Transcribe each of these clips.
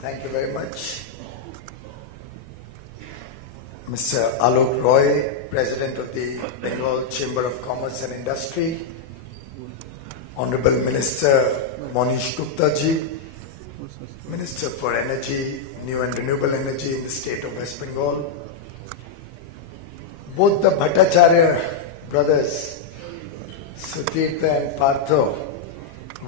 Thank you very much. Mr. Alok Roy, President of the Bengal Chamber of Commerce and Industry, Honorable Minister Monish Gupta ji, Minister for Energy, New and Renewable Energy in the state of West Bengal, both the Bhattacharya brothers, Sutirtha and Partho,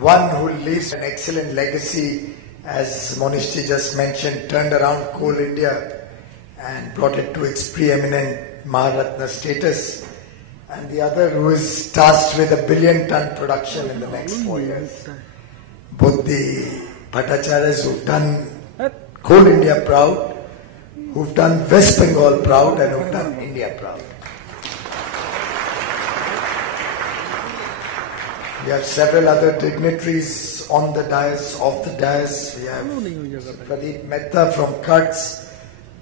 one who leaves an excellent legacy, as Monish ji just mentioned, turned around Coal India and brought it to its preeminent Maharatna status, and the other who is tasked with a billion-ton production in the next 4 years. Both the Bhattacharyas who've done Coal India proud, who've done West Bengal proud, and who've done India proud. We have several other dignitaries on the dais, off the dais. We have Pradeep Mehta from Kutch,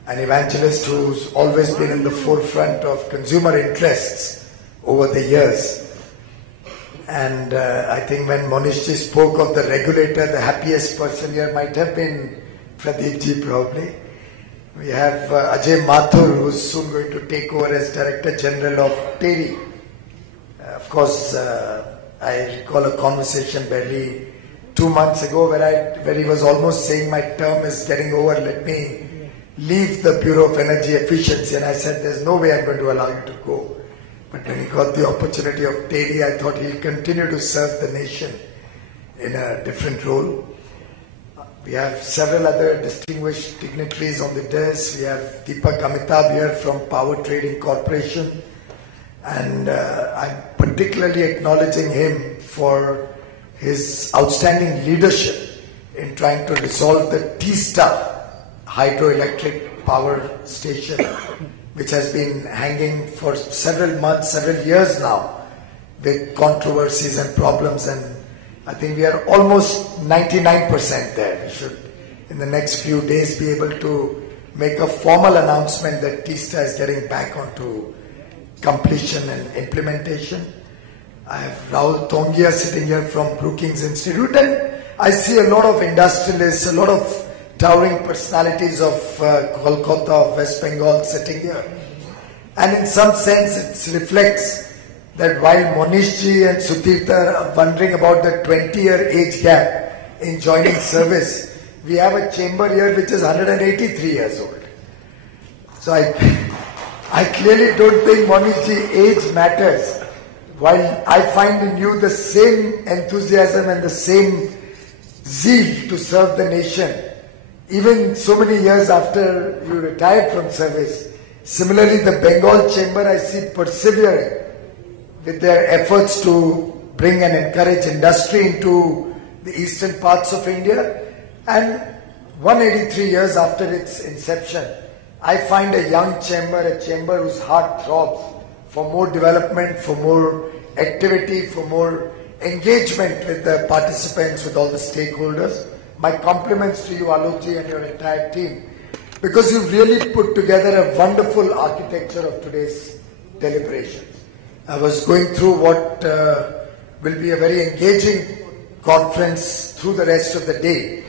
an evangelist who's always been in the forefront of consumer interests over the years. And I think when Monish ji spoke of the regulator, the happiest person here might have been Pradeep ji probably. We have Ajay Mathur, who's soon going to take over as Director General of TERI. Of course, I recall a conversation barely 2 months ago where he was almost saying, my term is getting over, let me leave the Bureau of Energy Efficiency. And I said, there's no way I'm going to allow you to go. But when he got the opportunity of TERI, I thought he'll continue to serve the nation in a different role. We have several other distinguished dignitaries on the dais. We have Deepak Amitabh here from Power Trading Corporation. And I'm particularly acknowledging him for his outstanding leadership in trying to resolve the Teesta hydroelectric power station, which has been hanging for several months, several years now, with controversies and problems. And I think we are almost 99% there. We should, in the next few days, be able to make a formal announcement that Teesta is getting back onto completion and implementation. I have Rahul Tongia sitting here from Brookings Institute, and I see a lot of industrialists, a lot of towering personalities of Kolkata, of West Bengal sitting here. And in some sense it reflects that while Monish ji and Sutirtha are wondering about the 20-year age gap in joining service, we have a chamber here which is 183 years old. So I clearly don't think Monish ji age matters. While I find in you the same enthusiasm and the same zeal to serve the nation, even so many years after you retired from service. Similarly, the Bengal Chamber I see persevering with their efforts to bring and encourage industry into the eastern parts of India. And 183 years after its inception, I find a young chamber, a chamber whose heart throbs for more development, for more activity, for more engagement with the participants, with all the stakeholders. My compliments to you, Alok ji, and your entire team, because you've really put together a wonderful architecture of today's deliberations. I was going through what will be a very engaging conference through the rest of the day,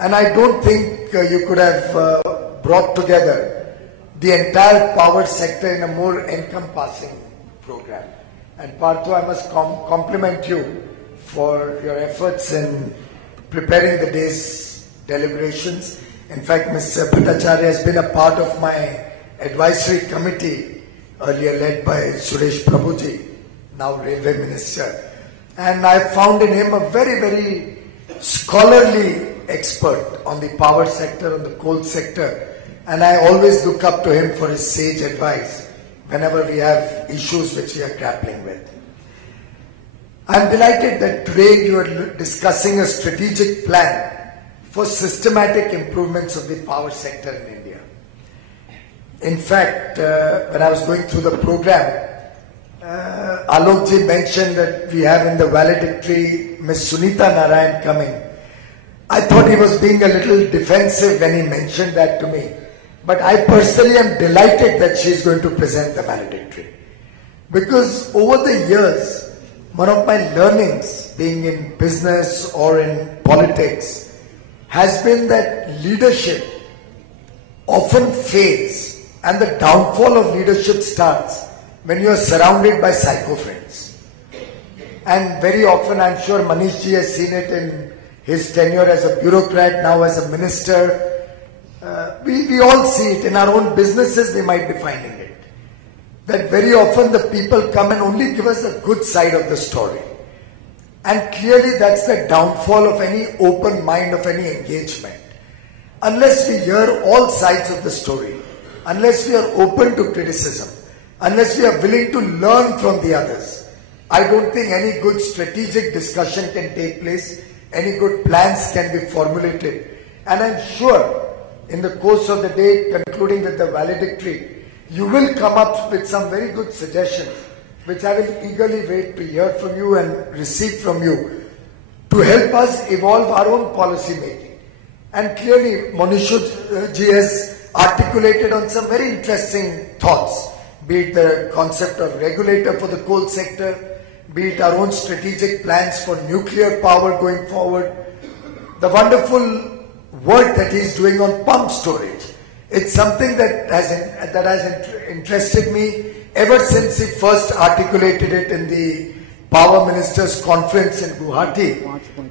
and I don't think you could have brought together the entire power sector in a more encompassing program. And Partho, I must compliment you for your efforts in preparing the day's deliberations. In fact, Mr. Bhattacharya has been a part of my advisory committee, earlier led by Suresh Prabhuji, now Railway Minister. And I found in him a very, very scholarly expert on the power sector, on the coal sector. And I always look up to him for his sage advice whenever we have issues which we are grappling with. I am delighted that today you are discussing a strategic plan for systematic improvements of the power sector in India. In fact, when I was going through the program, Alok ji mentioned that we have in the valedictory Ms. Sunita Narayan coming. I thought he was being a little defensive when he mentioned that to me. But I personally am delighted that she is going to present the valedictory. Because over the years, one of my learnings, being in business or in politics, has been that leadership often fades, and the downfall of leadership starts when you are surrounded by psycho friends. And very often, I'm sure Manish ji has seen it in his tenure as a bureaucrat, now as a minister. We all see it in our own businesses. We might be finding it that very often the people come and only give us the good side of the story. And clearly that's the downfall of any open mind, of any engagement. Unless we hear all sides of the story, unless we are open to criticism, unless we are willing to learn from the others, I don't think any good strategic discussion can take place, any good plans can be formulated. And I'm sure in the course of the day, concluding with the valedictory, you will come up with some very good suggestions, which I will eagerly wait to hear from you and receive from you to help us evolve our own policy making. And clearly, Monishu ji has articulated on some very interesting thoughts, be it the concept of regulator for the coal sector, be it our own strategic plans for nuclear power going forward, the wonderful work that he's doing on pump storage. It's something that has interested me ever since he first articulated it in the Power Ministers Conference in Guwahati,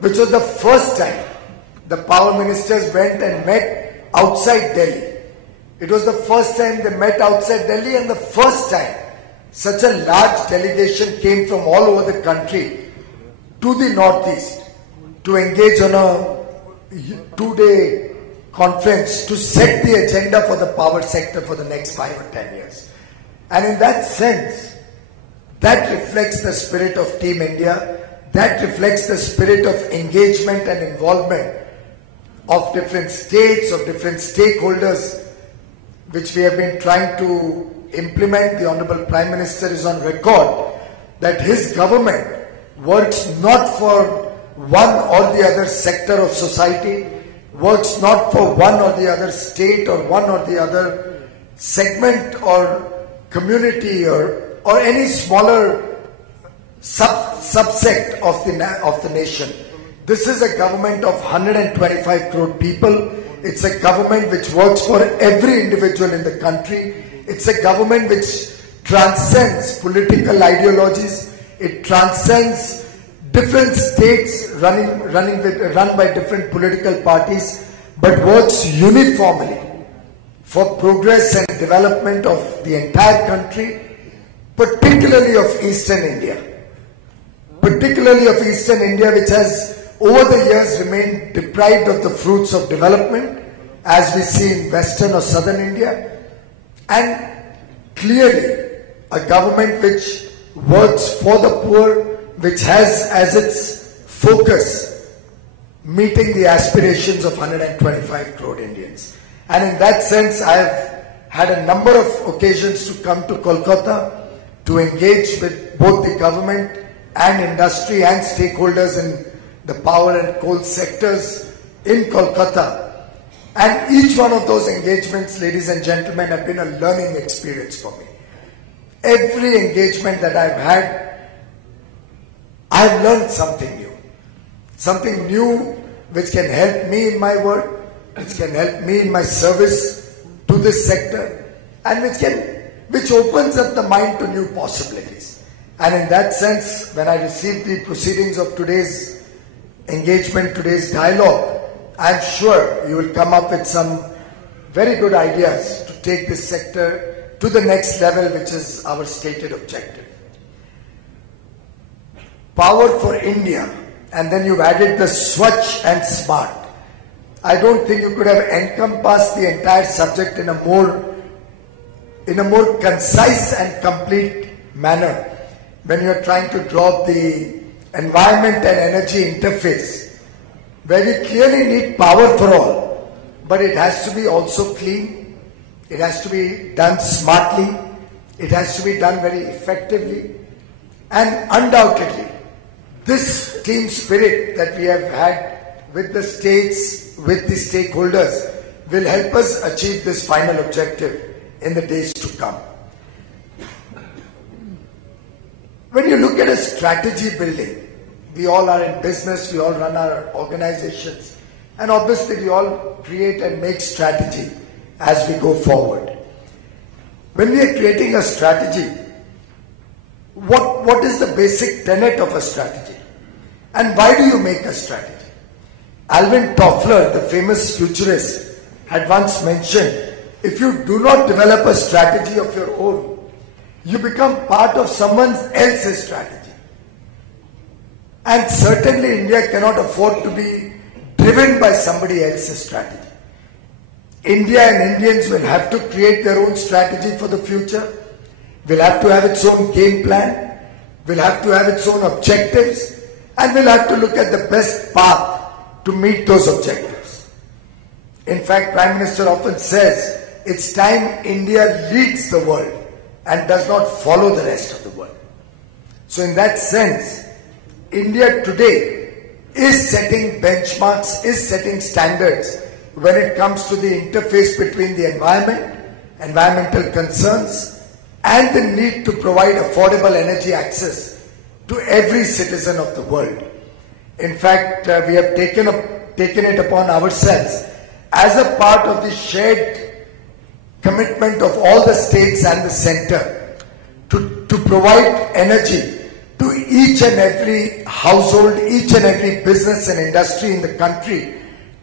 which was the first time the Power Ministers went and met outside Delhi. It was the first time they met outside Delhi, and the first time such a large delegation came from all over the country to the Northeast to engage on a 2-day conference to set the agenda for the power sector for the next 5 or 10 years. And in that sense, that reflects the spirit of Team India, that reflects the spirit of engagement and involvement of different states, of different stakeholders, which we have been trying to implement. The Honorable Prime Minister is on record that his government works not for one or the other sector of society, works not for one or the other state or one or the other segment or community or any smaller subsect of the nation. This is a government of 125 crore people. It's a government which works for every individual in the country. It's a government which transcends political ideologies. It transcends different states run by different political parties, but works uniformly for progress and development of the entire country, particularly of Eastern India. Particularly of Eastern India, which has over the years remained deprived of the fruits of development, as we see in Western or Southern India. And clearly a government which works for the poor, which has as its focus meeting the aspirations of 125 crore Indians. And in that sense, I have had a number of occasions to come to Kolkata to engage with both the government and industry and stakeholders in the power and coal sectors in Kolkata. And each one of those engagements, ladies and gentlemen, have been a learning experience for me. Every engagement that I've had, I've learned something new which can help me in my work, which can help me in my service to this sector, and which opens up the mind to new possibilities. And in that sense, when I received the proceedings of today's engagement, today's dialogue, I'm sure you will come up with some very good ideas to take this sector to the next level, which is our stated objective. Power for India, and then you've added the Swachh and Smart. I don't think you could have encompassed the entire subject in a more concise and complete manner when you're trying to draw the environment and energy interface, where we clearly need power for all, but it has to be also clean, it has to be done smartly, it has to be done very effectively, and undoubtedly, this team spirit that we have had with the states, with the stakeholders, will help us achieve this final objective in the days to come. When you look at a strategy building, we all are in business, we all run our organizations. And obviously we all create and make strategy as we go forward. When we are creating a strategy, what is the basic tenet of a strategy? And why do you make a strategy? Alvin Toffler, the famous futurist, had once mentioned, if you do not develop a strategy of your own, you become part of someone else's strategy. And certainly India cannot afford to be driven by somebody else's strategy. India and Indians will have to create their own strategy for the future, will have to have its own game plan, will have to have its own objectives, and will have to look at the best path to meet those objectives. In fact, Prime Minister often says, it's time India leads the world and does not follow the rest of the world. So in that sense, India today is setting benchmarks, is setting standards when it comes to the interface between the environment, environmental concerns, and the need to provide affordable energy access to every citizen of the world. In fact, we have taken it upon ourselves as a part of the shared commitment of all the states and the center to provide energy to each and every household, each and every business and industry in the country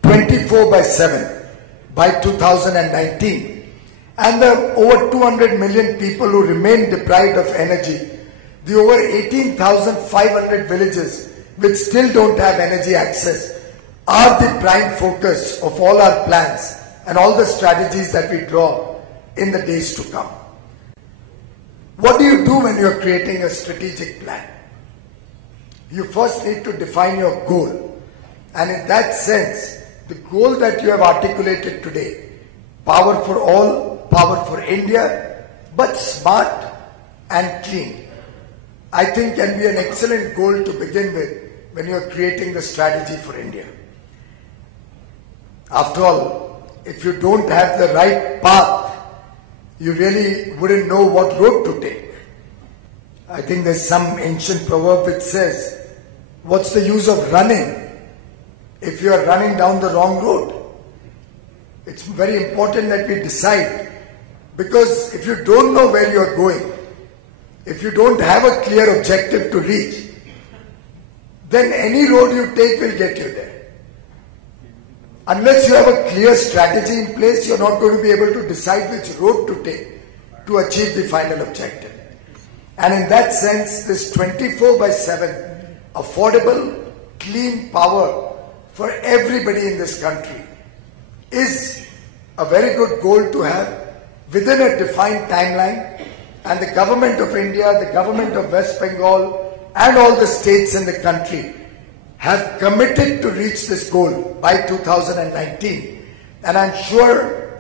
24/7 by 2019. And the over 200 million people who remain deprived of energy, the over 18,500 villages which still don't have energy access, are the prime focus of all our plans and all the strategies that we draw in the days to come. What do you do when you are creating a strategic plan? You first need to define your goal. And in that sense, the goal that you have articulated today, power for all, power for India, but smart and clean, I think can be an excellent goal to begin with when you are creating the strategy for India. After all, if you don't have the right path, you really wouldn't know what road to take. I think there's some ancient proverb which says, what's the use of running if you are running down the wrong road? It's very important that we decide, because if you don't know where you are going, if you don't have a clear objective to reach, then any road you take will get you there. Unless you have a clear strategy in place, you're not going to be able to decide which road to take to achieve the final objective. And in that sense, this 24/7 affordable, clean power for everybody in this country is a very good goal to have within a defined timeline. And the government of India, the government of West Bengal, and all the states in the country have committed to reach this goal by 2019. And I'm sure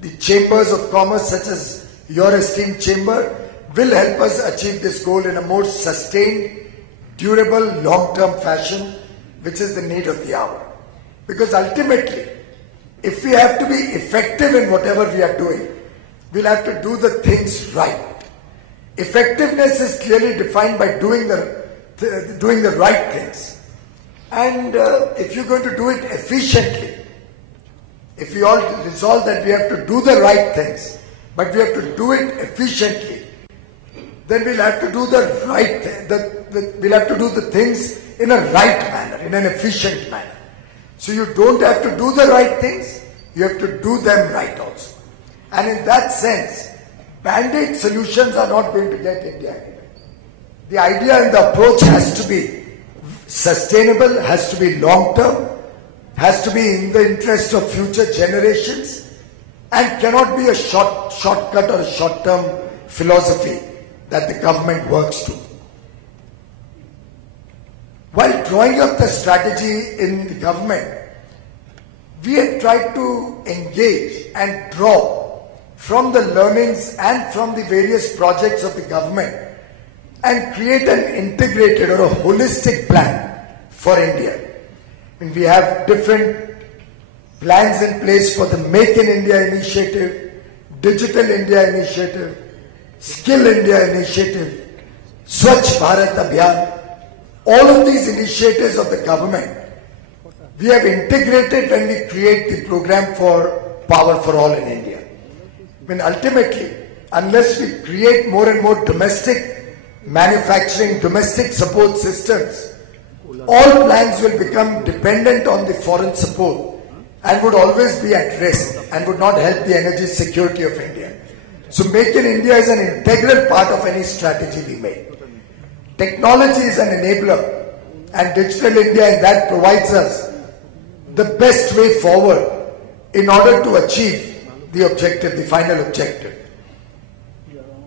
the chambers of commerce, such as your esteemed chamber, will help us achieve this goal in a more sustained, durable, long-term fashion, which is the need of the hour. Because ultimately, if we have to be effective in whatever we are doing, we'll have to do the things right. Effectiveness is clearly defined by doing the right things. And if you're going to do it efficiently, if we all resolve that we have to do the right things, but we have to do it efficiently, then we'll have to do the right we'll have to do the things in a right manner, in an efficient manner. So you don't have to do the right things, you have to do them right also. And in that sense, band-aid solutions are not going to get India anywhere. The idea and the approach has to be sustainable, has to be long-term, has to be in the interest of future generations, and cannot be a shortcut or a short-term philosophy that the government works to. While drawing up the strategy in the government, we have tried to engage and draw from the learnings and from the various projects of the government and create an integrated or a holistic plan for India. And we have different plans in place for the Make in India initiative, Digital India initiative, Skill India initiative, Swachh Bharat Abhiyan. All of these initiatives of the government we have integrated when we create the program for Power for All in India. I mean, ultimately, unless we create more and more domestic manufacturing, domestic support systems, all plans will become dependent on the foreign support and would always be at risk and would not help the energy security of India. So Make in India is an integral part of any strategy we make. Technology is an enabler, and Digital India in that provides us the best way forward in order to achieve the objective, the final objective.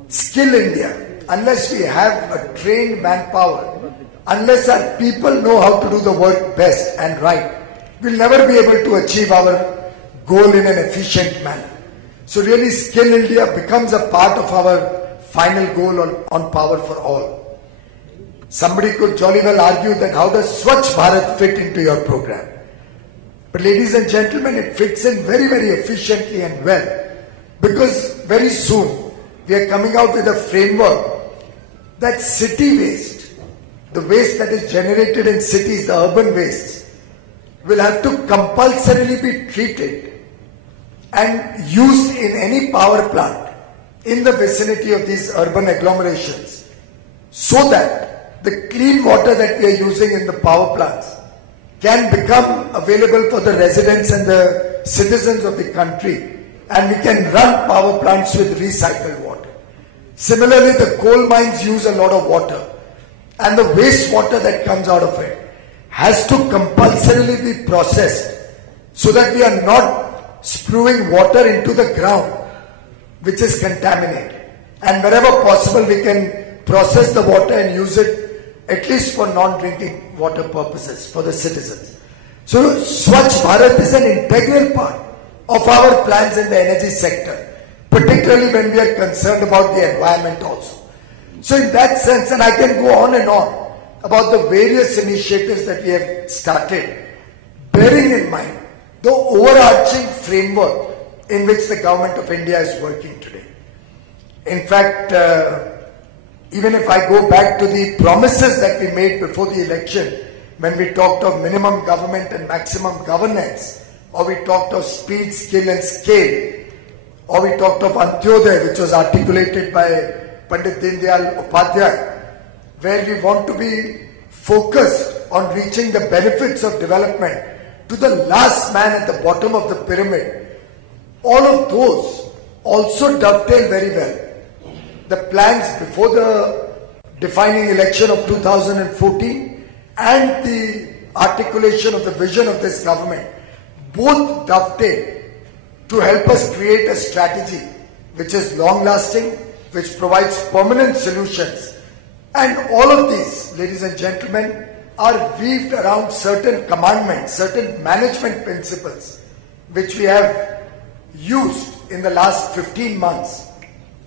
Skill India, unless we have a trained manpower, unless our people know how to do the work best and right, we'll never be able to achieve our goal in an efficient manner. So really Skill India becomes a part of our final goal on Power for All. Somebody could jolly well argue that how does Swachh Bharat fit into your program? But ladies and gentlemen, it fits in very, very efficiently and well, because very soon we are coming out with a framework that city waste, the waste that is generated in cities, the urban wastes, will have to compulsorily be treated and used in any power plant in the vicinity of these urban agglomerations, so that the clean water that we are using in the power plants can become available for the residents and the citizens of the country, and we can run power plants with recycled water. Similarly, the coal mines use a lot of water, and the wastewater that comes out of it has to compulsorily be processed so that we are not spewing water into the ground which is contaminated. And wherever possible, we can process the water and use it at least for non-drinking water purposes for the citizens. So Swachh Bharat is an integral part of our plans in the energy sector, particularly when we are concerned about the environment also. So in that sense, and I can go on and on about the various initiatives that we have started, bearing in mind the overarching framework in which the government of India is working today. In fact, even if I go back to the promises that we made before the election, when we talked of minimum government and maximum governance, or we talked of speed, skill and scale, or we talked of Antyodaya, which was articulated by Pandit Deen Dayal Upadhyay, where we want to be focused on reaching the benefits of development to the last man at the bottom of the pyramid. All of those also dovetail very well. The plans before the defining election of 2014 and the articulation of the vision of this government both dovetail to help us create a strategy which is long-lasting, which provides permanent solutions. And all of these, ladies and gentlemen, are weaved around certain commandments, certain management principles, which we have used in the last 15 months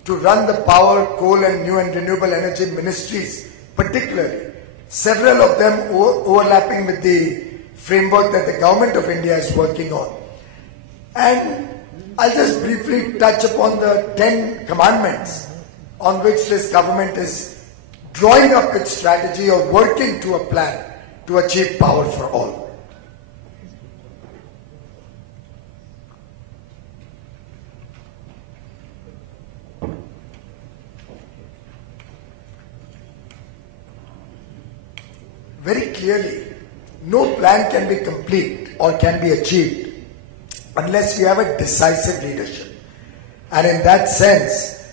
to run the power, coal and new and renewable energy ministries, particularly, several of them overlapping with the framework that the government of India is working on. And I'll just briefly touch upon the 10 commandments on which this government is drawing up its strategy or working to a plan to achieve power for all. Very clearly, no plan can be complete or can be achieved unless we have a decisive leadership. And in that sense,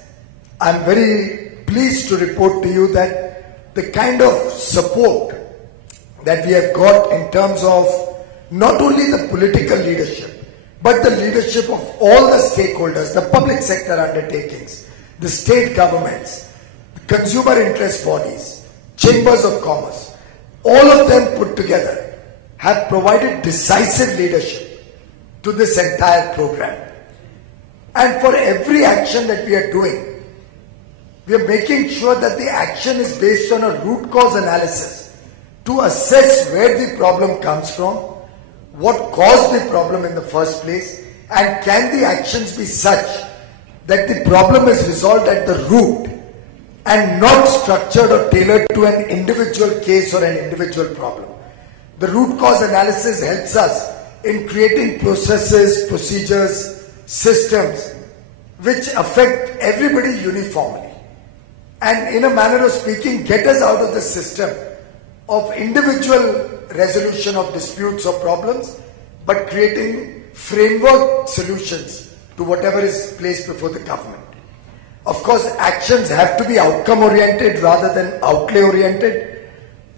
I'm very pleased to report to you that the kind of support that we have got in terms of not only the political leadership, but the leadership of all the stakeholders, the public sector undertakings, the state governments, the consumer interest bodies, chambers of commerce, all of them put together have provided decisive leadership to this entire program. And for every action that we are doing, we are making sure that the action is based on a root cause analysis to assess where the problem comes from, what caused the problem in the first place, and can the actions be such that the problem is resolved at the root and not structured or tailored to an individual case or an individual problem. The root cause analysis helps us in creating processes, procedures, systems which affect everybody uniformly. And in a manner of speaking, get us out of the system of individual resolution of disputes or problems, but creating framework solutions to whatever is placed before the government. Of course, actions have to be outcome oriented rather than outlay oriented,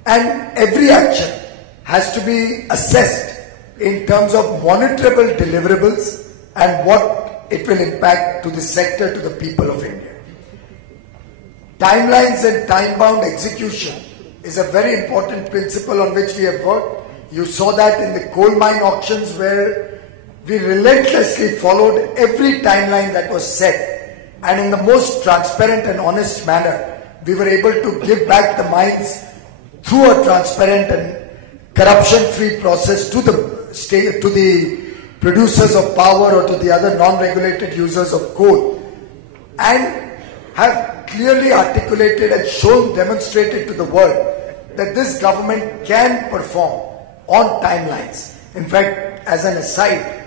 and every action has to be assessed in terms of monitorable deliverables and what it will impact to the sector, to the people of India. Timelines and time-bound execution is a very important principle on which we have worked. You saw that in the coal mine auctions where we relentlessly followed every timeline that was set, and in the most transparent and honest manner, we were able to give back the mines through a transparent and corruption-free process to the state, to the producers of power or to the other non-regulated users of coal, and have clearly articulated and shown, demonstrated to the world that this government can perform on timelines. In fact, as an aside,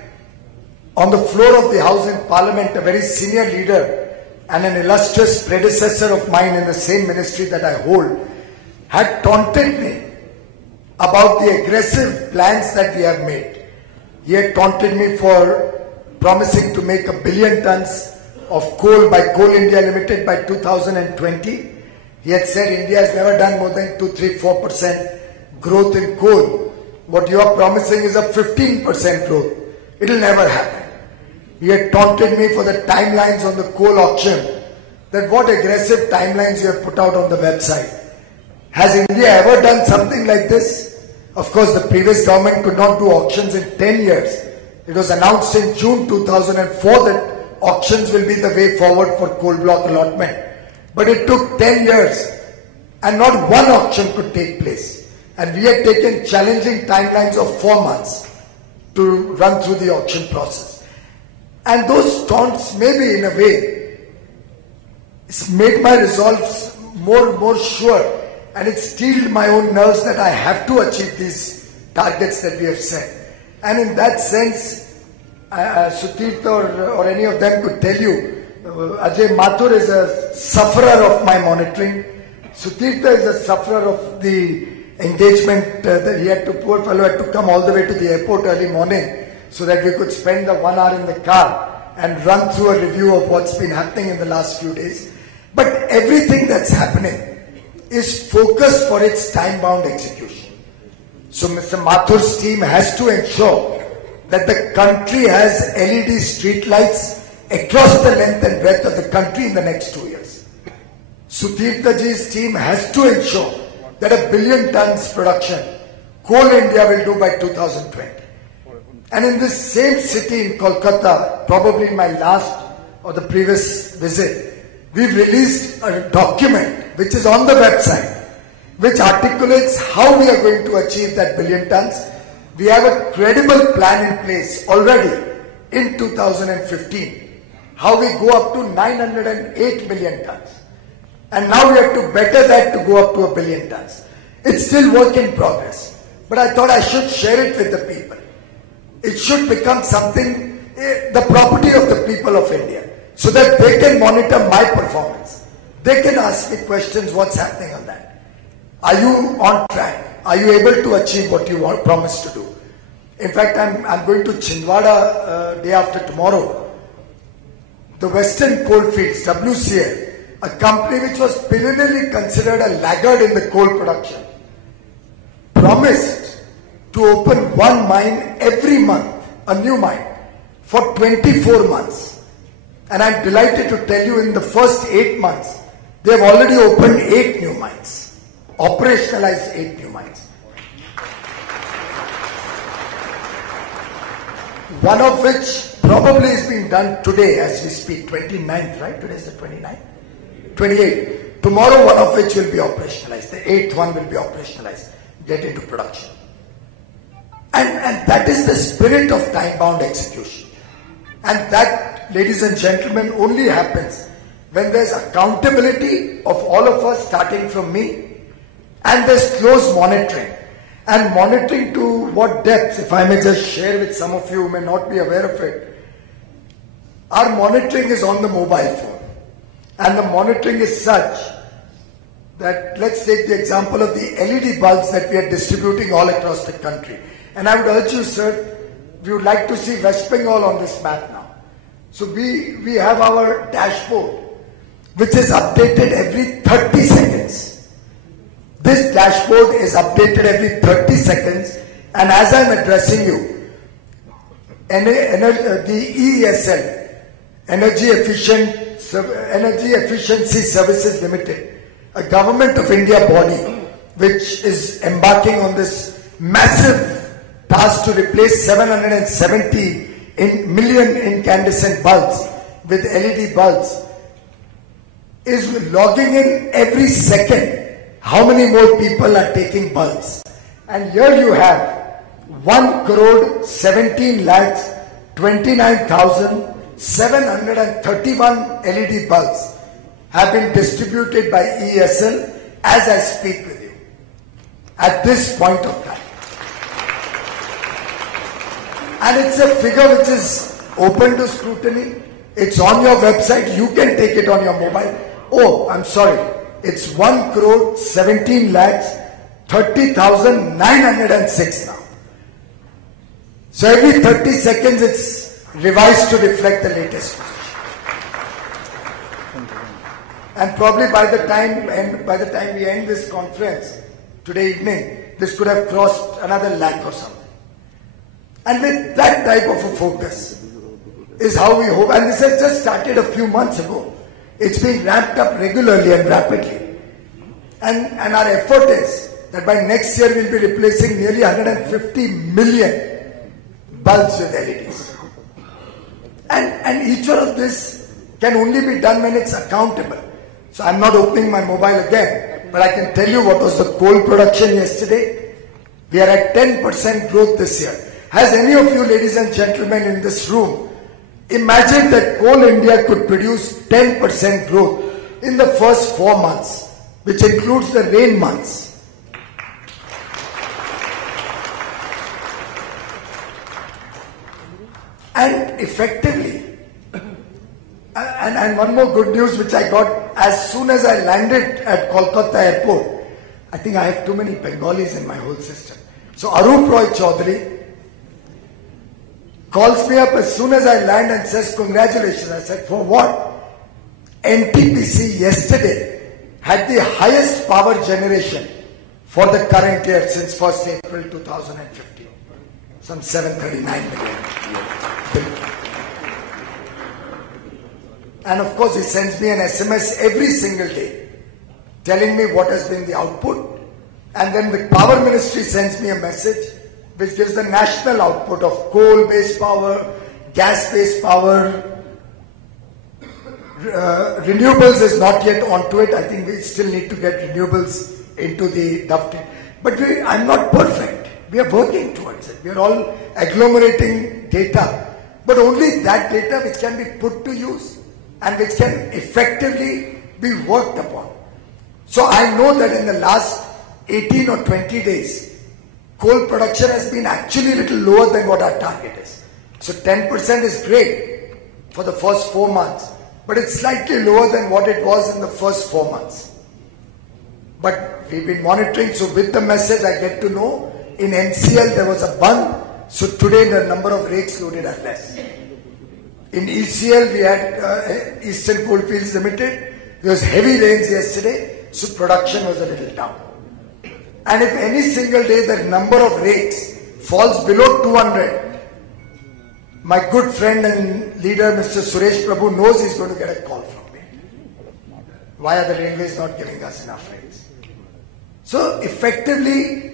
on the floor of the House in Parliament, a very senior leader and an illustrious predecessor of mine in the same ministry that I hold had taunted me about the aggressive plans that we have made. He had taunted me for promising to make 1 billion tons of coal by Coal India Limited by 2020. He had said India has never done more than 2-3-4% growth in coal. What you are promising is a 15% growth. It will never happen. He had taunted me for the timelines on the coal auction, that what aggressive timelines you have put out on the website. Has India ever done something like this? Of course, the previous government could not do auctions in 10 years. It was announced in June 2004 that auctions will be the way forward for coal block allotment. But it took 10 years and not one auction could take place. And we had taken challenging timelines of 4 months to run through the auction process. And those taunts maybe in a way, it's made my resolves more sure, and it steeled my own nerves that I have to achieve these targets that we have set. And in that sense, Sutirtha or any of them could tell you, Ajay Mathur is a sufferer of my monitoring. Sutirtha is a sufferer of the engagement that he had to, poor fellow had to come all the way to the airport early morning so that we could spend the 1 hour in the car and run through a review of what's been happening in the last few days. But everything that's happening is focused for its time-bound execution. So Mr. Mathur's team has to ensure that the country has LED street lights across the length and breadth of the country in the next 2 years. Sutirtha ji's team has to ensure that 1 billion tons production Coal India will do by 2020. And in this same city in Kolkata, probably in my last or the previous visit, we've released a document which is on the website, which articulates how we are going to achieve that 1 billion tons. We have a credible plan in place already in 2015, how we go up to 908 million tons. And now we have to better that to go up to 1 billion tons. It's still work in progress, but I thought I should share it with the people. It should become something, the property of the people of India, so that they can monitor my performance. They can ask me questions, what's happening on that? Are you on track? Are you able to achieve what you promised to do? In fact, I'm going to Chhindwara day after tomorrow. The Western Coalfields, WCL, a company which was perennially considered a laggard in the coal production, promised to open one mine every month, a new mine, for 24 months. And I'm delighted to tell you in the first 8 months, they have already opened 8 new mines, operationalized 8 new mines. One of which probably is being done today as we speak, 29th, right? Today is the 29th? 28th. Tomorrow one of which will be operationalized. The 8th one will be operationalized, get into production. And that is the spirit of time-bound execution. And that, ladies and gentlemen, only happens when there's accountability of all of us, starting from me, and there's close monitoring. And monitoring to what depths, if I may just share with some of you who may not be aware of it, our monitoring is on the mobile phone. And the monitoring is such that, let's take the example of the LED bulbs that we are distributing all across the country. And I would urge you, sir, we would like to see West Bengal on this map now. So we have our dashboard, which is updated every 30 seconds. This dashboard is updated every 30 seconds, and as I'm addressing you, the EESL, Energy Efficiency Services Limited, a Government of India body which is embarking on this massive task to replace 770 million incandescent bulbs with LED bulbs, is logging in every second how many more people are taking bulbs. And here you have 1 crore 17 lakhs 29,731 LED bulbs have been distributed by EESL as I speak with you at this point of time. And it's a figure which is open to scrutiny. It's on your website. You can take it on your mobile. Oh, I'm sorry. It's 1 crore 17 lakhs 30,906 now. So every 30 seconds it's revised to reflect the latest one. And probably by the time we end this conference today evening, this could have crossed another lakh or something. And with that type of a focus is how we hope, and this has just started a few months ago. It's being ramped up regularly and rapidly. And our effort is that by next year we'll be replacing nearly 150 million bulbs with LEDs. And each one of this can only be done when it's accountable. So I'm not opening my mobile again, but I can tell you what was the coal production yesterday. We are at 10% growth this year. Has any of you, ladies and gentlemen, in this room, imagined that Coal India could produce 10% growth in the first 4 months, which includes the rain months? And effectively, and one more good news which I got as soon as I landed at Kolkata airport. I think I have too many Bengalis in my whole system. So Arup Roy Chaudhary calls me up as soon as I land and says, congratulations. I said, for what? NTPC yesterday had the highest power generation for the current year since 1st April 2015. Some 739 million. And of course he sends me an SMS every single day telling me what has been the output. And then the Power Ministry sends me a message which gives the national output of coal-based power, gas-based power. Renewables is not yet onto it. I think we still need to get renewables into the dovetail. But I'm not perfect. We are working towards it. We are all agglomerating data. But only that data which can be put to use and which can effectively be worked upon. So I know that in the last 18 or 20 days, coal production has been actually a little lower than what our target is. So 10% is great for the first 4 months, but it's slightly lower than what it was in the first 4 months. But we've been monitoring, so with the message I get to know, in NCL there was a bund, so today the number of rakes loaded are less. In ECL we had Eastern Coalfields Limited, there was heavy rains yesterday, so production was a little down. And if any single day the number of rakes falls below 200, my good friend and leader Mr. Suresh Prabhu knows he's going to get a call from me. Why are the railways not giving us enough rakes? So effectively,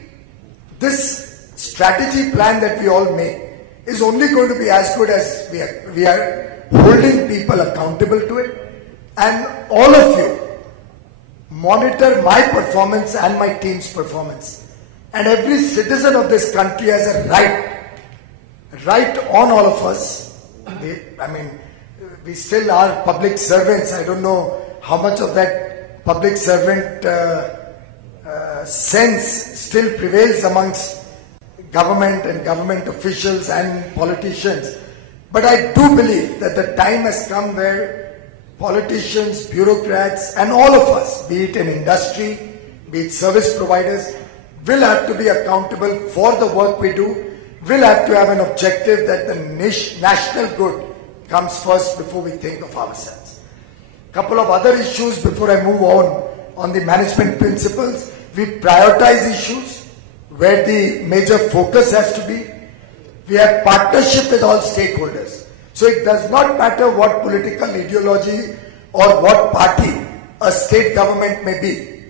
this strategy plan that we all make is only going to be as good as we are holding people accountable to it. And all of you monitor my performance and my team's performance. And every citizen of this country has a right on all of us. We still are public servants. I don't know how much of that public servant sense still prevails amongst government and government officials and politicians. But I do believe that the time has come where politicians, bureaucrats, and all of us, be it in industry, be it service providers, will have to be accountable for the work we do, will have to have an objective that the national good comes first before we think of ourselves. Couple of other issues before I move on the management principles. We prioritize issues where the major focus has to be. We have partnership with all stakeholders. So it does not matter what political ideology or what party a state government may be.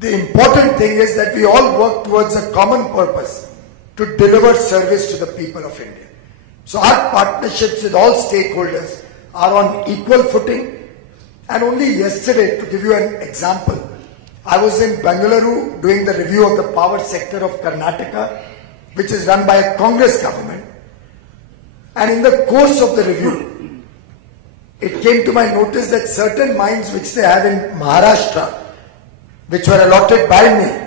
The important thing is that we all work towards a common purpose to deliver service to the people of India. So our partnerships with all stakeholders are on equal footing. And only yesterday, to give you an example, I was in Bengaluru doing the review of the power sector of Karnataka, which is run by a Congress government. And in the course of the review, it came to my notice that certain mines which they have in Maharashtra, which were allotted by me,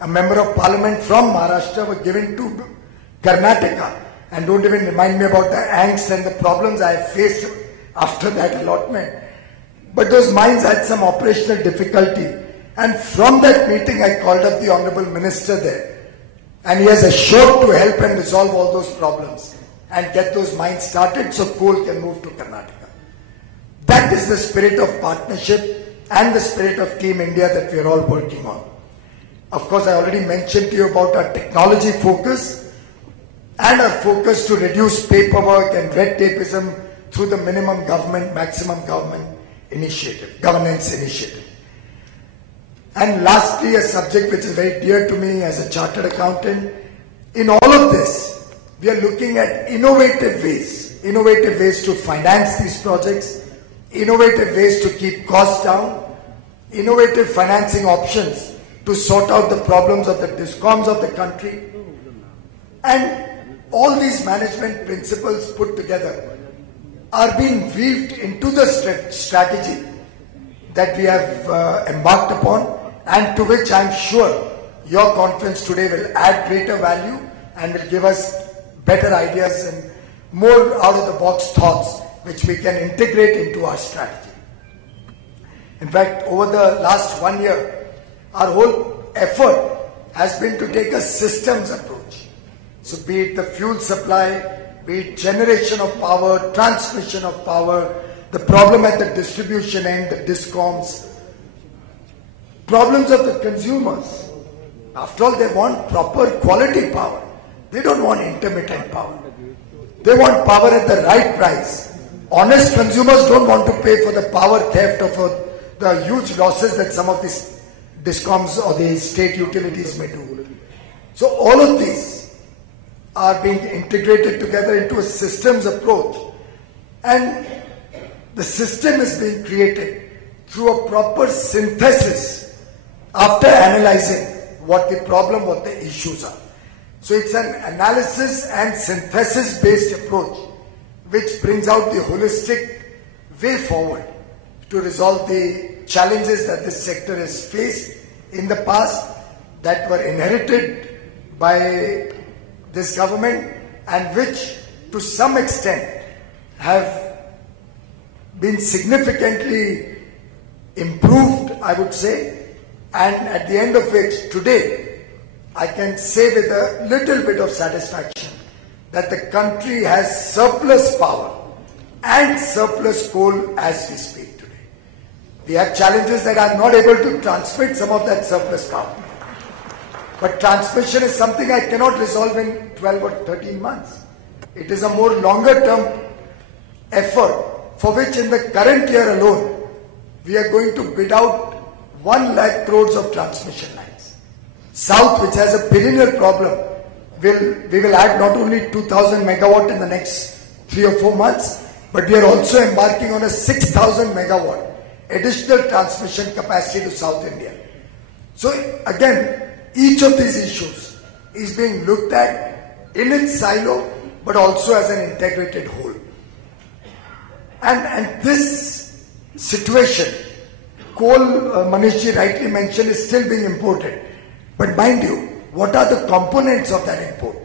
a member of parliament from Maharashtra, were given to Karnataka. And don't even remind me about the angst and the problems I faced after that allotment. But those mines had some operational difficulty. And from that meeting, I called up the Honorable Minister there. And he has assured to help and resolve all those problems and get those mines started so coal can move to Karnataka. That is the spirit of partnership and the spirit of Team India that we are all working on. Of course, I already mentioned to you about our technology focus and our focus to reduce paperwork and red tapeism through the minimum government, maximum government governance initiative. And lastly, a subject which is very dear to me as a chartered accountant. In all of this, we are looking at innovative ways to finance these projects, innovative ways to keep costs down, innovative financing options to sort out the problems of the DISCOMs of the country. And all these management principles put together are being weaved into the strategy that we have embarked upon, and to which I am sure your conference today will add greater value and will give us better ideas and more out-of-the-box thoughts which we can integrate into our strategy. In fact, over the last 1 year, our whole effort has been to take a systems approach. So be it the fuel supply, be it generation of power, transmission of power, the problem at the distribution end, the DISCOMs, problems of the consumers. After all, they want proper quality power. They don't want intermittent power. They want power at the right price. Honest consumers don't want to pay for the power theft or the huge losses that some of these DISCOMs or the state utilities may do. So all of these are being integrated together into a systems approach, and the system is being created through a proper synthesis after analyzing what the problem, what the issues are. So it's an analysis and synthesis based approach which brings out the holistic way forward to resolve the challenges that this sector has faced in the past that were inherited by this government and which to some extent have been significantly improved, I would say, and at the end of which today I can say with a little bit of satisfaction that the country has surplus power and surplus coal as we speak today. We have challenges that are not able to transmit some of that surplus power. But transmission is something I cannot resolve in 12 or 13 months. It is a more longer term effort for which in the current year alone, we are going to bid out 1 lakh crores of transmission lines. South, which has a perennial problem, we will add not only 2000 megawatt in the next 3 or 4 months, but we are also embarking on a 6000 megawatt additional transmission capacity to South India. So again, each of these issues is being looked at in its silo, but also as an integrated whole. And this situation coal, Manish ji rightly mentioned, is still being imported. But mind you, what are the components of that import?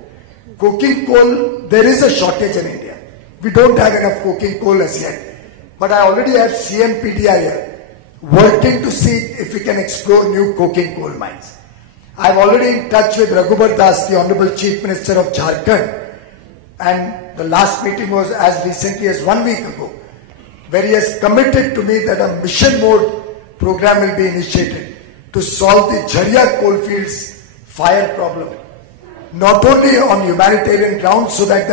Coking coal, there is a shortage in India. We don't have enough coking coal as yet. But I already have CMPDI here, working to see if we can explore new coking coal mines. I'm already in touch with Raghubar Das, the Honorable Chief Minister of Jharkhand, and the last meeting was as recently as 1 week ago, where he has committed to me that a mission mode program will be initiated to solve the Jharia coalfields fire problem. Not only on humanitarian grounds, so that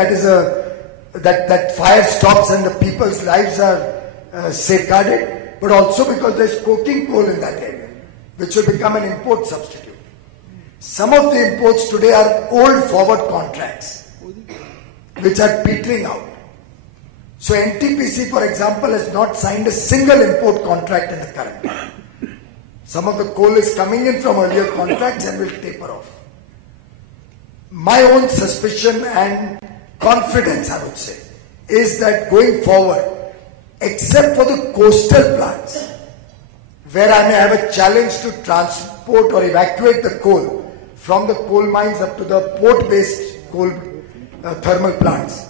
that fire stops and the people's lives are safeguarded, but also because there's coking coal in that area, which will become an import substitute. Some of the imports today are old forward contracts, which are petering out. So NTPC, for example, has not signed a single import contract in the current year. Some of the coal is coming in from earlier contracts and will taper off. My own suspicion and confidence, I would say, is that going forward, except for the coastal plants, where I may have a challenge to transport or evacuate the coal from the coal mines up to the port-based coal thermal plants,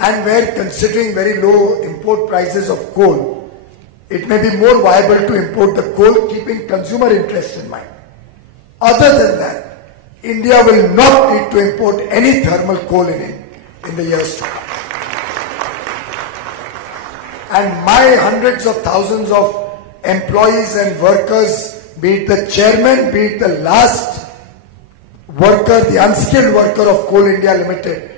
and where, considering very low import prices of coal, it may be more viable to import the coal, keeping consumer interest in mind. Other than that, India will not need to import any thermal coal in the years to come. And my hundreds of thousands of employees and workers, be it the chairman, be it the last worker, the unskilled worker of Coal India Limited,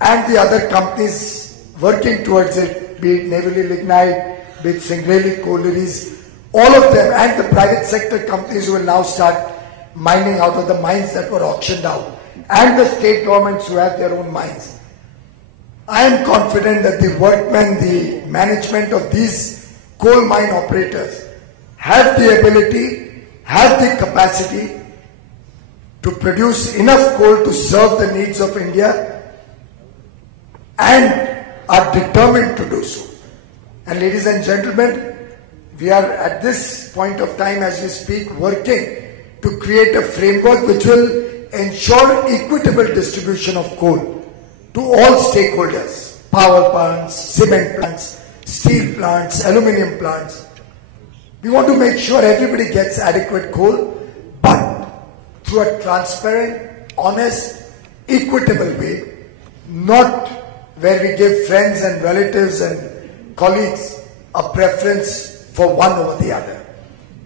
and the other companies working towards it, be it Neyveli Lignite, be it Singrauli Collieries, all of them, and the private sector companies who will now start mining out of the mines that were auctioned out, and the state governments who have their own mines. I am confident that the workmen, the management of these coal mine operators have the ability, have the capacity to produce enough coal to serve the needs of India, and are determined to do so. And ladies and gentlemen, we are at this point of time as we speak working to create a framework which will ensure equitable distribution of coal to all stakeholders: power plants, cement plants, steel plants, aluminium plants. We want to make sure everybody gets adequate coal, but through a transparent, honest, equitable way, not where we give friends and relatives and colleagues a preference for one over the other.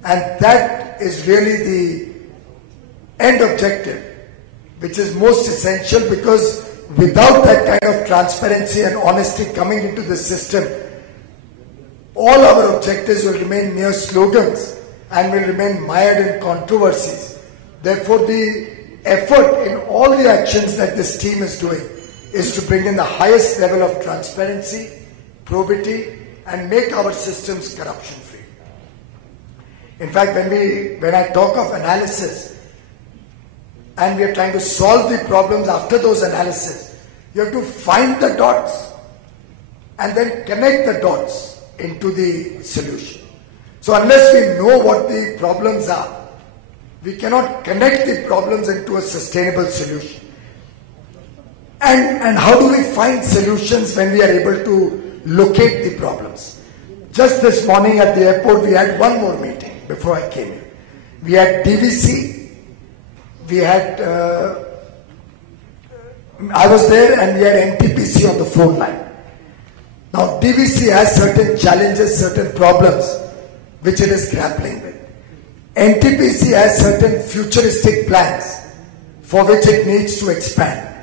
And that is really the end objective, which is most essential, because without that kind of transparency and honesty coming into the system, all our objectives will remain mere slogans and will remain mired in controversies. Therefore, the effort in all the actions that this team is doing is to bring in the highest level of transparency, probity, and make our systems corruption-free. In fact, when I talk of analysis, and we are trying to solve the problems after those analyses, you have to find the dots and then connect the dots into the solution. So unless we know what the problems are, we cannot connect the problems into a sustainable solution. And how do we find solutions when we are able to locate the problems? Just this morning at the airport, we had one more meeting before I came here. We had DVC. We had, I was there, and we had NTPC on the phone line. Now DVC has certain challenges, certain problems, which it is grappling with. NTPC has certain futuristic plans for which it needs to expand.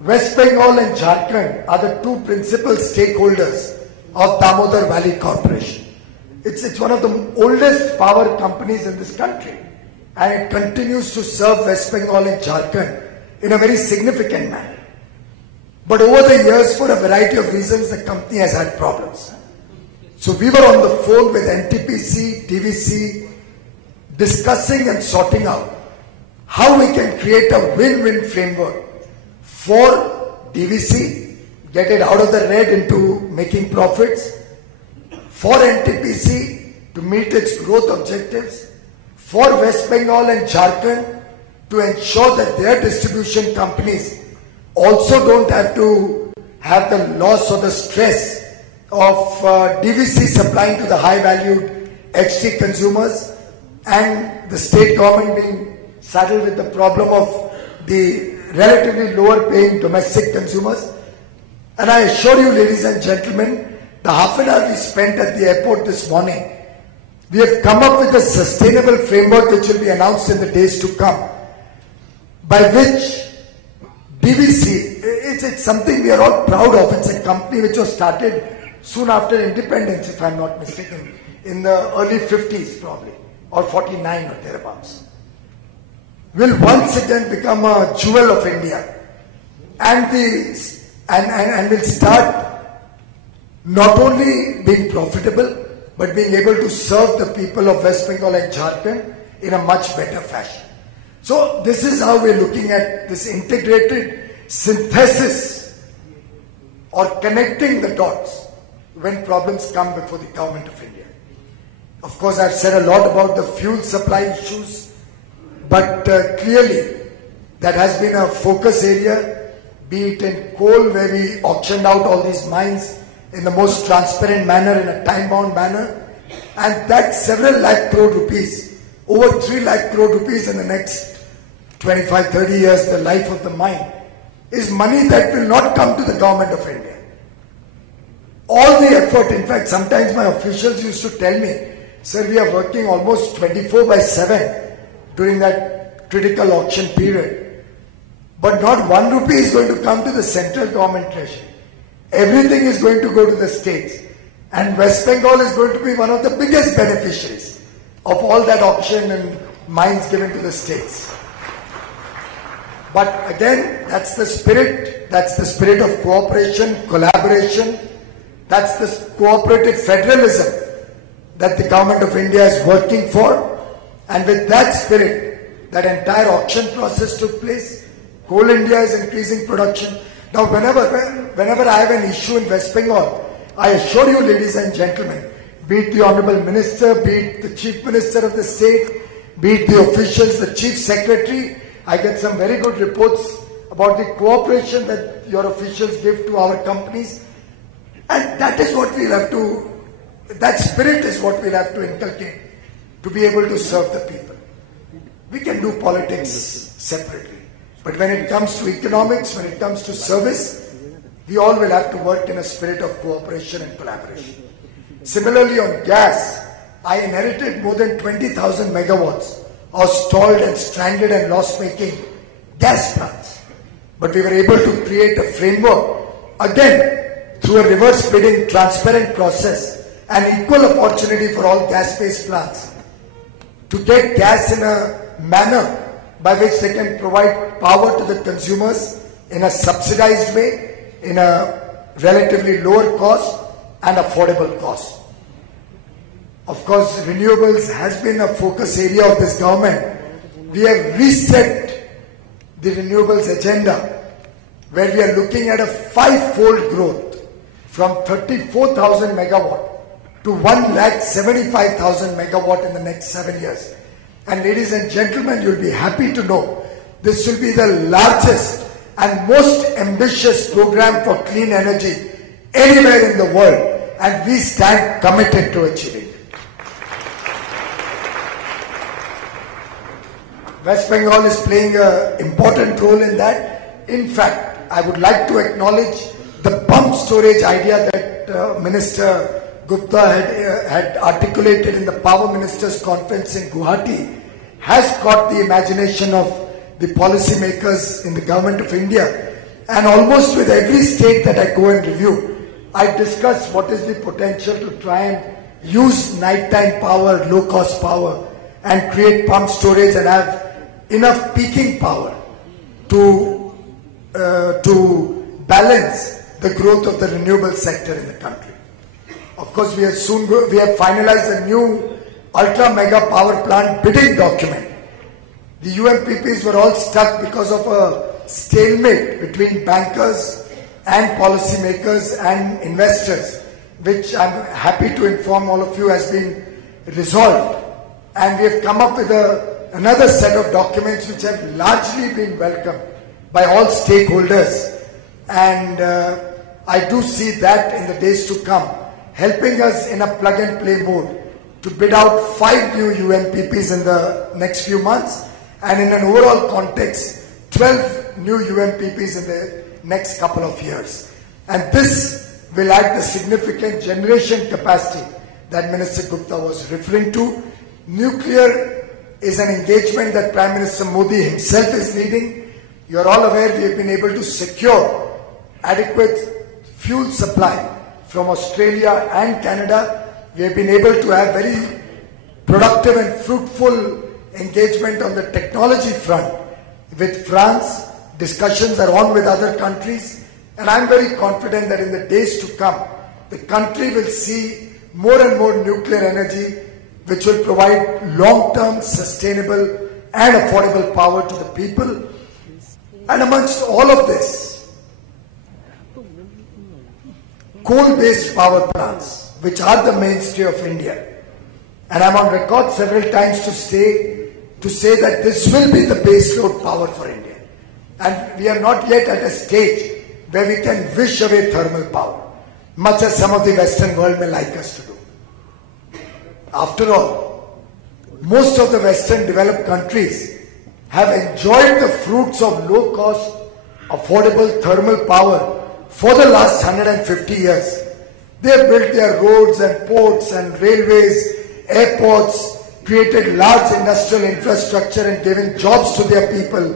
West Bengal and Jharkhand are the two principal stakeholders of Damodar Valley Corporation. It's one of the oldest power companies in this country, and it continues to serve West Bengal and Jharkhand in a very significant manner. But over the years, for a variety of reasons, the company has had problems. So we were on the phone with NTPC, DVC, discussing and sorting out how we can create a win-win framework for DVC, get it out of the red into making profits, for NTPC to meet its growth objectives, for West Bengal and Jharkhand to ensure that their distribution companies also don't have to have the loss or the stress of DVC supplying to the high-valued HT consumers, and the state government being saddled with the problem of the relatively lower-paying domestic consumers. And I assure you, ladies and gentlemen, the half an hour we spent at the airport this morning, we have come up with a sustainable framework which will be announced in the days to come, by which DVC, it's something we are all proud of. It's a company which was started soon after independence, if I'm not mistaken, in the early 50s probably, or 49 or thereabouts. Will once again become a jewel of India, and will start not only being profitable, but being able to serve the people of West Bengal and Jharkhand in a much better fashion. So this is how we're looking at this integrated synthesis or connecting the dots when problems come before the government of India. Of course, I've said a lot about the fuel supply issues, but clearly that has been a focus area, be it in coal, where we auctioned out all these mines in the most transparent manner, in a time-bound manner, and that several lakh crore rupees, over 3 lakh crore rupees in the next 25-30 years, the life of the mine, is money that will not come to the government of India. All the effort, in fact, sometimes my officials used to tell me, sir, we are working almost 24/7 during that critical auction period, but not 1 rupee is going to come to the central government treasury. Everything is going to go to the states, and West Bengal is going to be one of the biggest beneficiaries of all that auction and mines given to the states. But again, that's the spirit of cooperation, collaboration, that's the cooperative federalism that the government of India is working for, and with that spirit, that entire auction process took place. Coal India is increasing production. Now, whenever I have an issue in West Bengal, I assure you, ladies and gentlemen, be it the Honorable Minister, be it the Chief Minister of the state, be it the officials, the Chief Secretary, I get some very good reports about the cooperation that your officials give to our companies. And that is what we'll have to, that spirit is what we'll have to inculcate to be able to serve the people. We can do politics separately. But when it comes to economics, when it comes to service, we all will have to work in a spirit of cooperation and collaboration. Similarly, on gas, I inherited more than 20,000 megawatts of stalled and stranded and loss-making gas plants. But we were able to create a framework, again, through a reverse bidding, transparent process, and equal opportunity for all gas-based plants, to get gas in a manner by which they can provide power to the consumers in a subsidized way, in a relatively lower cost and affordable cost. Of course, renewables has been a focus area of this government. We have reset the renewables agenda, where we are looking at a 5-fold growth from 34,000 megawatt to 1,75,000 megawatt in the next 7 years. And ladies and gentlemen, you'll be happy to know this will be the largest and most ambitious program for clean energy anywhere in the world, and we stand committed to achieving it. West Bengal is playing an important role in that. In fact, I would like to acknowledge the pump storage idea that Minister Gupta had articulated in the Power Ministers Conference in Guwahati has caught the imagination of the policymakers in the government of India. And almost with every state that I go and review, I discuss what is the potential to try and use nighttime power, low-cost power, and create pump storage and have enough peaking power to balance the growth of the renewable sector in the country. Of course, we have finalized a new ultra mega power plant bidding document. The UMPPs were all stuck because of a stalemate between bankers and policymakers and investors, which I'm happy to inform all of you has been resolved, and we have come up with another set of documents which have largely been welcomed by all stakeholders, and I do see that in the days to come helping us in a plug and play mode to bid out 5 new UMPPs in the next few months, and in an overall context 12 new UMPPs in the next couple of years. And this will add the significant generation capacity that Minister Gupta was referring to. Nuclear is an engagement that Prime Minister Modi himself is leading. You are all aware we have been able to secure adequate fuel supply from Australia and Canada. We have been able to have very productive and fruitful engagement on the technology front with France. Discussions are on with other countries, and I am very confident that in the days to come, the country will see more and more nuclear energy which will provide long-term, sustainable and affordable power to the people. And amongst all of this, coal-based power plants, which are the mainstay of India, and I am on record several times to say that this will be the baseload power for India. And we are not yet at a stage where we can wish away thermal power, much as some of the Western world may like us to do. After all, most of the Western developed countries have enjoyed the fruits of low-cost, affordable thermal power for the last 150 years. They have built their roads and ports and railways, airports, created large industrial infrastructure and given jobs to their people,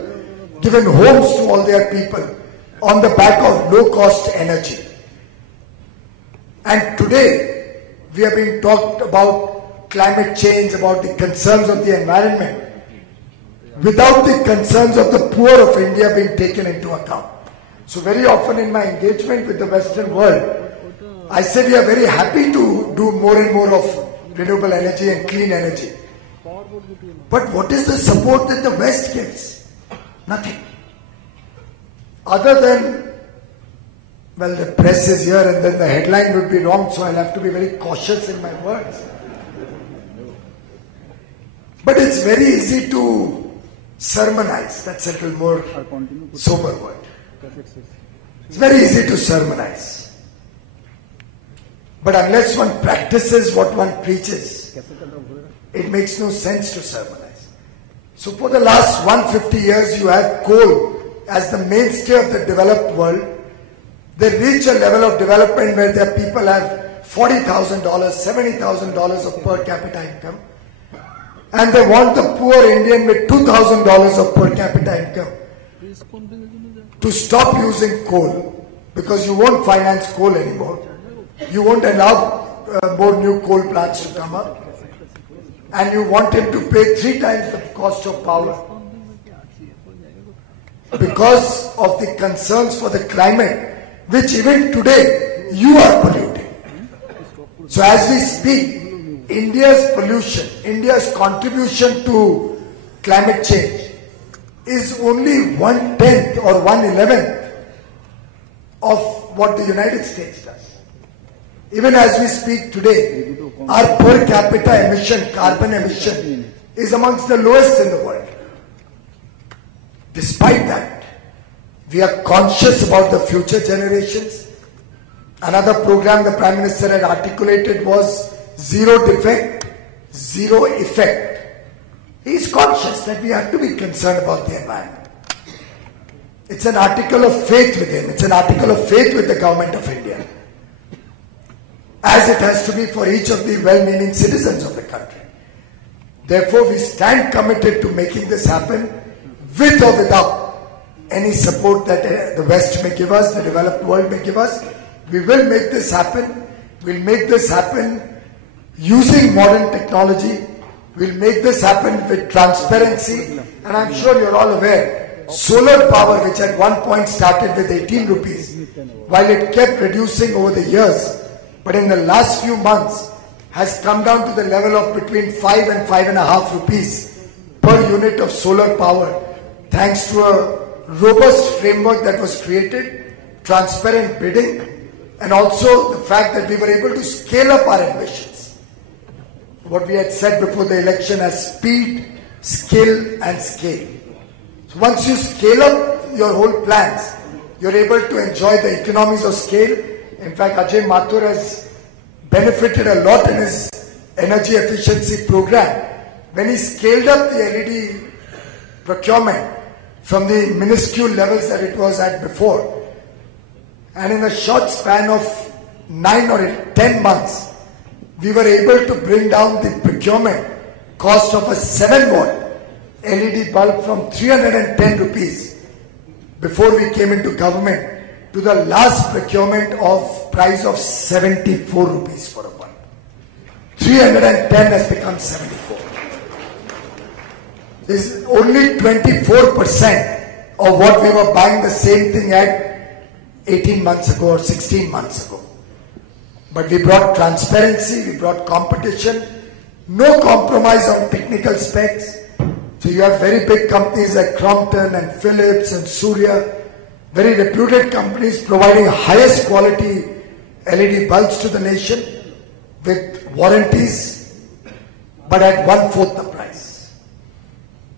given homes to all their people on the back of low-cost energy. And today, we are being talked about climate change, about the concerns of the environment, without the concerns of the poor of India being taken into account. So very often in my engagement with the Western world, I say we are very happy to do more and more of renewable energy and clean energy. But what is the support that the West gives? Nothing. Other than, well, the press is here and then the headline would be wrong, so I'll have to be very cautious in my words. But it's very easy to sermonize. That's a little more sober word. It's very easy to sermonize. But unless one practices what one preaches, it makes no sense to sermonize. So for the last 150 years, you have coal as the mainstay of the developed world. They reach a level of development where their people have $40,000, $70,000 of per capita income. And they want the poor Indian with $2,000 of per capita income to stop using coal, because you won't finance coal anymore. You won't allow more new coal plants to come up. And you want him to pay 3 times the cost of power because of the concerns for the climate, which even today you are polluting. So as we speak, India's pollution, India's contribution to climate change is only 1/10 or 1/11 of what the United States does. Even as we speak today, our per capita emission, carbon emission, is amongst the lowest in the world. Despite that, we are conscious about the future generations. Another program the Prime Minister had articulated was zero defect, zero effect. He is conscious that we have to be concerned about the environment. It's an article of faith with him. It's an article of faith with the government of India, as it has to be for each of the well-meaning citizens of the country. Therefore, we stand committed to making this happen, with or without any support that the West may give us, the developed world may give us. We will make this happen. We'll make this happen using modern technology. We'll make this happen with transparency. And I'm sure you're all aware, solar power, which at one point started with 18 rupees, while it kept reducing over the years, but in the last few months has come down to the level of between 5 and 5.5 rupees per unit of solar power, thanks to a robust framework that was created, transparent bidding, and also the fact that we were able to scale up our ambitions. what we had said before the election as speed, skill and scale. So once you scale up your whole plans, you're able to enjoy the economies of scale. In fact, Ajay Mathur has benefited a lot in his energy efficiency program when he scaled up the LED procurement from the minuscule levels that it was at before. And in a short span of 9 or 10 months, we were able to bring down the procurement cost of a 7-watt LED bulb from 310 rupees before we came into government to the last procurement of price of 74 rupees for a bulb. 310 has become 74. This is only 24% of what we were buying the same thing at 18 months ago or 16 months ago. But we brought transparency, we brought competition, no compromise on technical specs. So you have very big companies like Crompton and Philips and Surya, very reputed companies providing highest quality LED bulbs to the nation with warranties, but at 1/4 the price.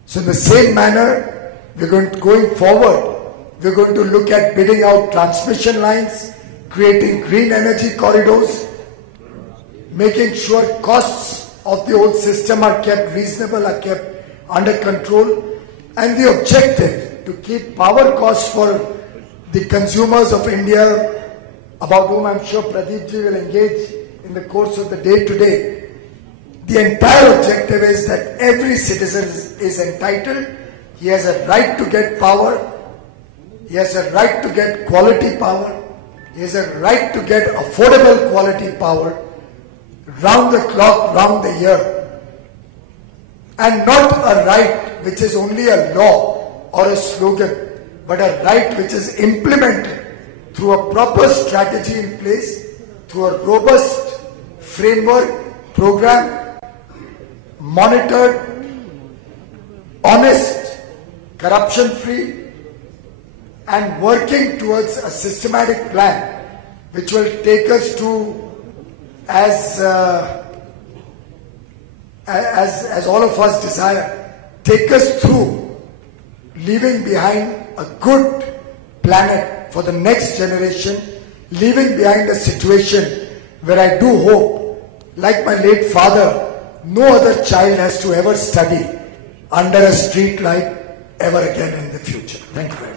So in the same manner, going forward, we're going to look at bidding out transmission lines, creating green energy corridors, making sure costs of the old system are kept reasonable, are kept under control, and the objective to keep power costs for the consumers of India, about whom I'm sure Pradeep ji will engage in the course of the day today. The entire objective is that every citizen is entitled, he has a right to get power, he has a right to get quality power, he has a right to get affordable quality power, round the clock, round the year. And not a right which is only a law or a slogan, but a right which is implemented through a proper strategy in place, through a robust framework, program, monitored, honest, corruption-free, and working towards a systematic plan which will take us to, as all of us desire, take us through leaving behind a good planet for the next generation, leaving behind a situation where I do hope, like my late father, no other child has to ever study under a street light ever again in the future. Thank you very much.